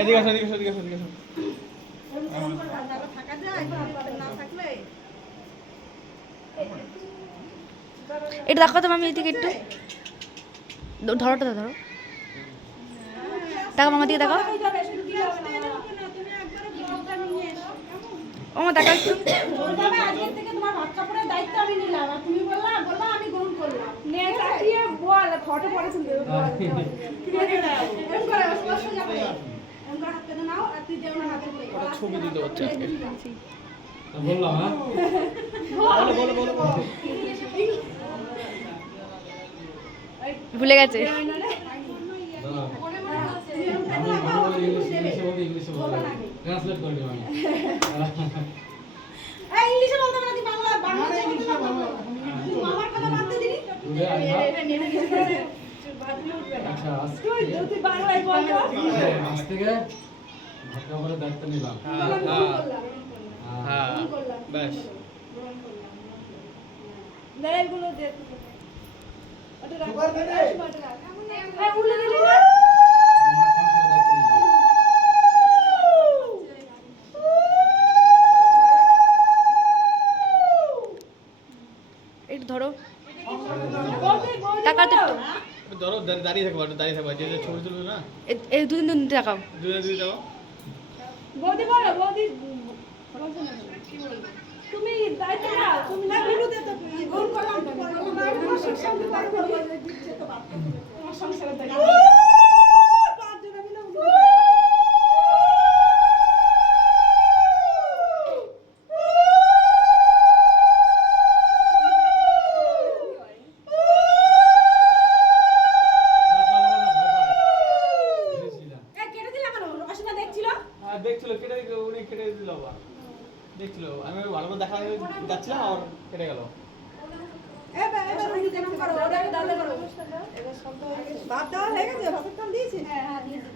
এদিকে আসো, এদিকে আসো, এদিকে আসো, এদিকে আসো। এটা দেখো তো মামি, এদিকে একটু ধরোটা ধরো, দেখো মামা দিকে দেখো, ও মা দেখো একটু। আজকে থেকে তোমার ভাত কাপড়ের দায়িত্ব আমি নিলাম, আর তুমি বললা আমি গ্রহণ করলাম। নে চাটিয়ে বল, ফটো পরে তুলতে হবে। এরকম করে স্পর্শ যাবে, এরকম করে হাতে নাও, আর তুই যেও না হাতে করে। ওটা ছবি দিতে হচ্ছে আজকে। বললাম হ্যাঁ বলো বলো বলো। ভুলে গেছে। ইংলিশে বলতে ট্রান্সলেট করে দিও আমি। এই ইংলিশে বলতে হবে না, তুই বাংলাতে বলতে হবে। তুই আমার কথা মানতে দিলি? আচ্ছা তুই বাংলায় বল তো। আজ থেকে ভাত কাপড়ের দায়িত্ব নিলাম। হ্যাঁ ব্যাস। এগুলো দে। ওটা রাখ। এই উল্লে দিলি না? আমার সংসারের দায়িত্ব নিলাম। একটু ধরো, টাকা তো একটু, ধরো দাঁড়িয়ে থাকবো, দাঁড়িয়ে থাকবো, যে ছবি তুলবে না, এই দুদিন দুদিন টাকাও। দুই দুই দাও। বৌদি বলো, বৌদি তুমি দায়িত্ব নাও, তুমি না বিলু দে তো গোল করলাম তো তোমার শিক্ষা বিভাগ করে দিচ্ছে তো বাপ তোমার সংসারে দায়িত্ব পাঁচ জন মিলে কেটে দিলাম কেন? অসীমা দেখছিল? হ্যাঁ দেখছিল, কেটে উনি কেটে দিল আবার, দেখছিল আমি ভালো করে দেখা যাচ্ছিলাম আর কেটে গেল। এবার উনি দেখতে পারো, ওটা দাদা করো। এবার শব্দ হয়ে গেছে। ভাত দেওয়া হয়ে গেছে? ভাতের কাম দিয়েছি? হ্যাঁ হ্যাঁ দিয়েছি।